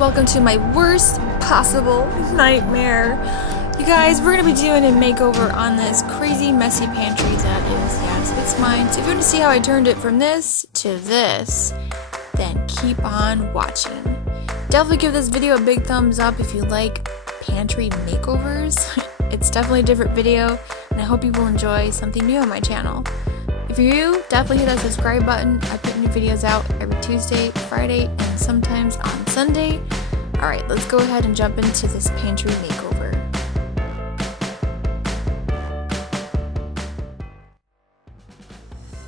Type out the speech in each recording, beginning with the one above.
Welcome to my worst possible nightmare. You guys, we're going to be doing a makeover on this crazy messy pantry that is, yes, it's mine. So if you want to see how I turned it from this to this, then keep on watching. Definitely give this video a big thumbs up if you like pantry makeovers. It's definitely a different video, and I hope you will enjoy something new on my channel. If you're new, definitely hit that subscribe button. I put new videos out every Tuesday, Friday, and sometimes on Sunday. Alright, let's go ahead and jump into this pantry makeover.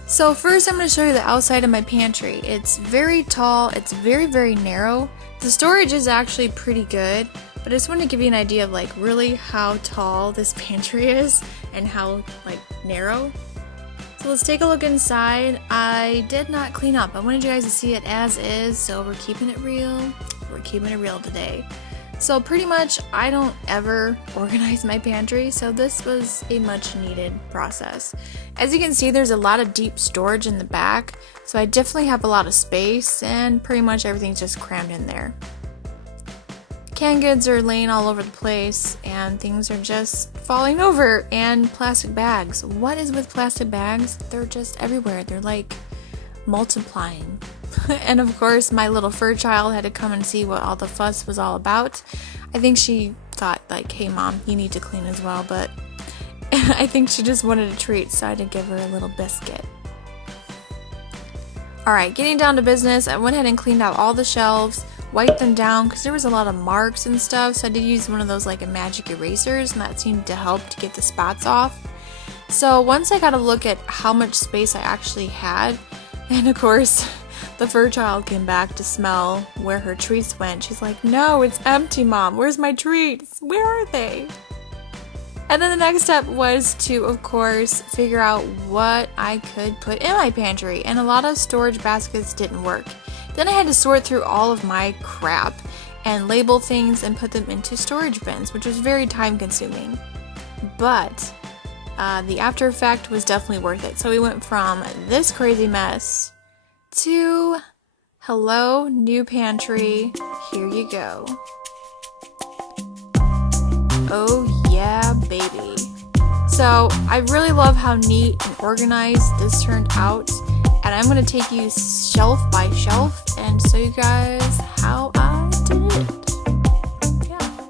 So first I'm going to show you the outside of my pantry. It's very tall, it's very narrow. The storage is actually pretty good, but I just want to give you an idea of like really how tall this pantry is and how like narrow. So let's take a look inside. I did not clean up. I wanted you guys to see it as is, so we're keeping it real. We're keeping it real today. So pretty much I don't ever organize my pantry, so this was a much needed process. As you can see, there's a lot of deep storage in the back, so I definitely have a lot of space and pretty much everything's just crammed in there. Canned goods are laying all over the place and things are just falling over, and plastic bags. What is with plastic bags? They're just everywhere. They're like multiplying. And of course my little fur child had to come and see what all the fuss was all about. I think she thought like, hey mom, you need to clean as well, but I think she just wanted a treat, so I had to give her a little biscuit. Alright, getting down to business, I went ahead and cleaned out all the shelves, wiped them down because there was a lot of marks and stuff, so I did use one of those like a magic erasers, and that seemed to help to get the spots off. So once I got a look at how much space I actually had, and of course the fur child came back to smell where her treats went. She's like, no, it's empty, mom. Where's my treats? Where are they? And then the next step was to, of course, figure out what I could put in my pantry. And a lot of storage baskets didn't work. Then I had to sort through all of my crap and label things and put them into storage bins, which was very time consuming. But the after effect was definitely worth it. So we went from this crazy mess to hello, new pantry, here you go. Oh yeah, baby. So I really love how neat and organized this turned out, and I'm going to take you shelf by shelf and show you guys how I did it. Yeah.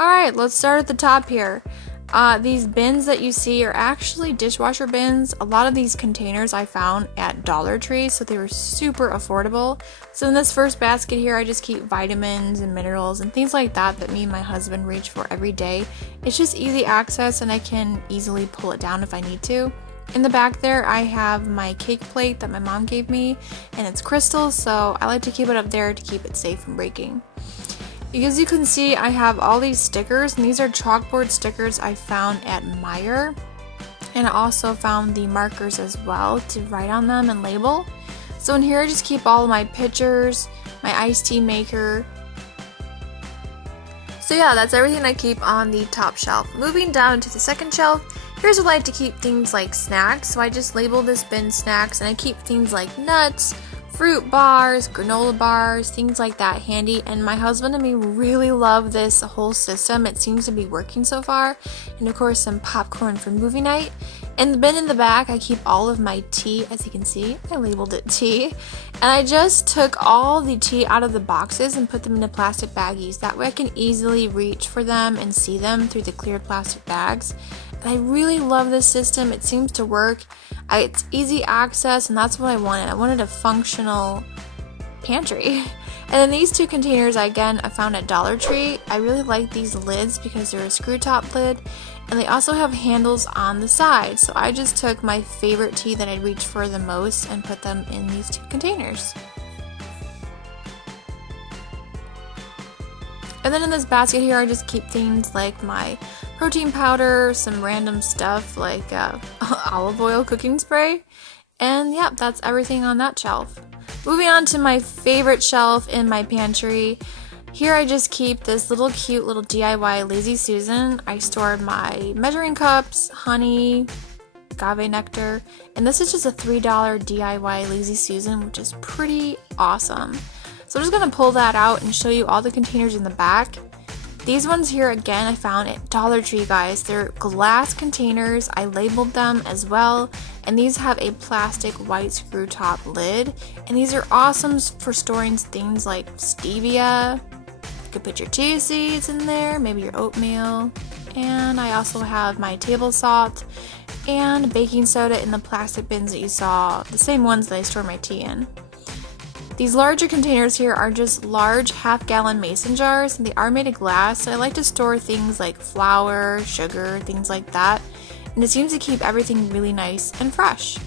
Alright, let's start at the top here. These bins that you see are actually dishwasher bins. A lot of these containers I found at Dollar Tree, so they were super affordable. So in this first basket here, I just keep vitamins and minerals and things like that that me and my husband reach for every day. It's just easy access and I can easily pull it down if I need to. In the back there, I have my cake plate that my mom gave me, and it's crystal, so I like to keep it up there to keep it safe from breaking. As you can see, I have all these stickers, and these are chalkboard stickers I found at Meijer. And I also found the markers as well to write on them and label. So in here I just keep all of my pictures, my iced tea maker. So yeah, that's everything I keep on the top shelf. Moving down to the second shelf, here's where I like to keep things like snacks. So I just label this bin snacks, and I keep things like nuts, fruit bars, granola bars, things like that handy, and my husband and me really love this whole system. It seems to be working so far. And of course some popcorn for movie night. In the bin in the back, I keep all of my tea. As you can see, I labeled it tea, and I just took all the tea out of the boxes and put them into plastic baggies. That way I can easily reach for them and see them through the clear plastic bags. And I really love this system. It seems to work. It's easy access, and that's what I wanted. I wanted a functional pantry. And then these two containers, I found at Dollar Tree. I really like these lids because they're a screw top lid, and they also have handles on the side. So I just took my favorite tea that I'd reached for the most and put them in these two containers. And then in this basket here, I just keep things like my protein powder, some random stuff like olive oil cooking spray, and yep, that's everything on that shelf. Moving on to my favorite shelf in my pantry. Here I just keep this little cute little DIY Lazy Susan. I stored my measuring cups, honey, agave nectar, and this is just a $3 DIY Lazy Susan, which is pretty awesome. So I'm just going to pull that out and show you all the containers in the back. These ones here, again, I found at Dollar Tree, guys. They're glass containers. I labeled them as well. And these have a plastic white screw top lid. And these are awesome for storing things like stevia. You could put your chia seeds in there, maybe your oatmeal. And I also have my table salt and baking soda in the plastic bins that you saw, the same ones that I store my tea in. These larger containers here are just large half-gallon mason jars, and they are made of glass, so I like to store things like flour, sugar, things like that, and it seems to keep everything really nice and fresh.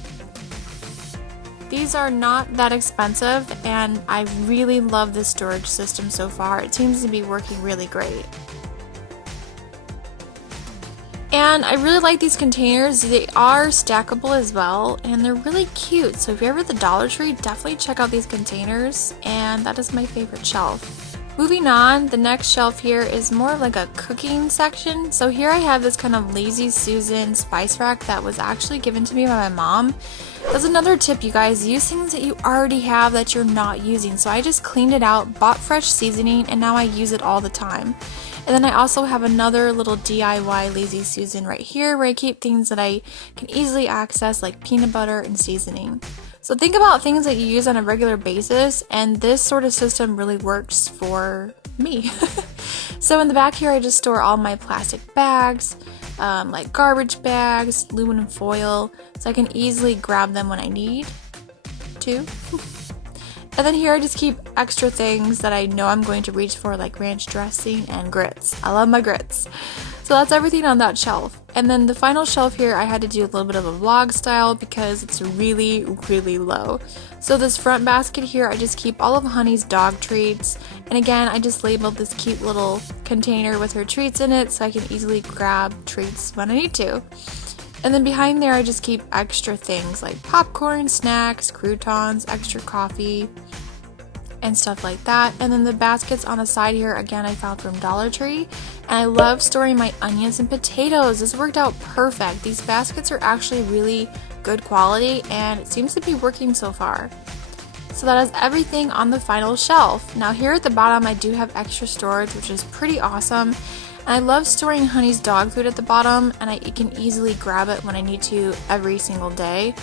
These are not that expensive, and I really love this storage system so far. It seems to be working really great. And I really like these containers. They are stackable as well, and they're really cute. So if you're ever at the Dollar Tree, definitely check out these containers. And that is my favorite shelf. Moving on, the next shelf here is more of like a cooking section. So here I have this kind of Lazy Susan spice rack that was actually given to me by my mom. That's another tip, you guys. Use things that you already have that you're not using. So I just cleaned it out, bought fresh seasoning, and now I use it all the time. And then I also have another little DIY Lazy Susan right here where I keep things that I can easily access, like peanut butter and seasoning. So think about things that you use on a regular basis, and this sort of system really works for me. So in the back here I just store all my plastic bags, like garbage bags, aluminum foil, so I can easily grab them when I need to. And then here I just keep extra things that I know I'm going to reach for, like ranch dressing and grits. I love my grits. So that's everything on that shelf. And then the final shelf here, I had to do a little bit of a vlog style because it's really, really low. So this front basket here, I just keep all of Honey's dog treats. And again, I just labeled this cute little container with her treats in it so I can easily grab treats when I need to. And then behind there, I just keep extra things like popcorn, snacks, croutons, extra coffee, and stuff like that. And then the baskets on the side here, again, I found from Dollar Tree. And I love storing my onions and potatoes. This worked out perfect. These baskets are actually really good quality, and it seems to be working so far. So that is everything on the final shelf. Now here at the bottom, I do have extra storage, which is pretty awesome. And I love storing Honey's dog food at the bottom, and I can easily grab it when I need to every single day.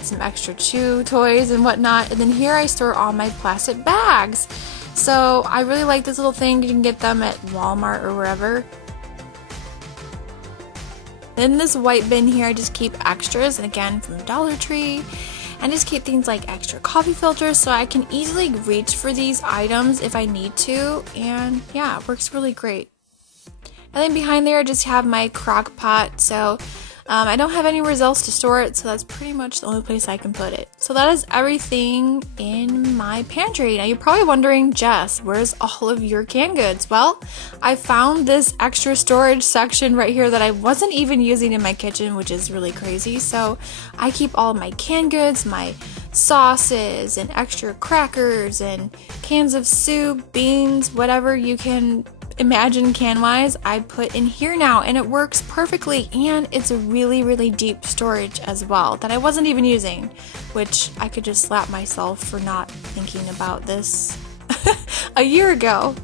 Some extra chew toys and whatnot. And then here I store all my plastic bags. So I really like this little thing. You can get them at Walmart or wherever. In this white bin here, I just keep extras, and again from Dollar Tree. And just keep things like extra coffee filters so I can easily reach for these items if I need to. And yeah, it works really great. And then behind there I just have my crock pot, so I don't have anywhere else to store it, so that's pretty much the only place I can put it. So that is everything in my pantry. Now you're probably wondering, Jess, where's all of your canned goods? Well, I found this extra storage section right here that I wasn't even using in my kitchen, which is really crazy. So I keep all of my canned goods, my sauces and extra crackers and cans of soup, beans, whatever you can imagine can-wise, I put in here now, and it works perfectly, and it's a really, really deep storage as well that I wasn't even using, which I could just slap myself for not thinking about this a year ago.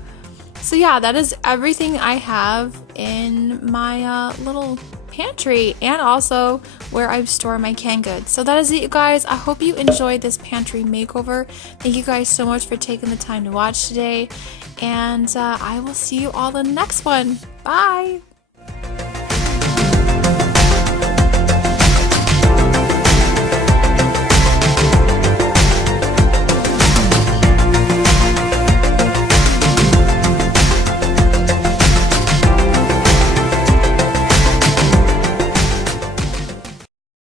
So yeah, that is everything I have in my little pantry, and also where I store my canned goods. So that is it, you guys. I hope you enjoyed this pantry makeover. Thank you guys so much for taking the time to watch today, and I will see you all in the next one. Bye!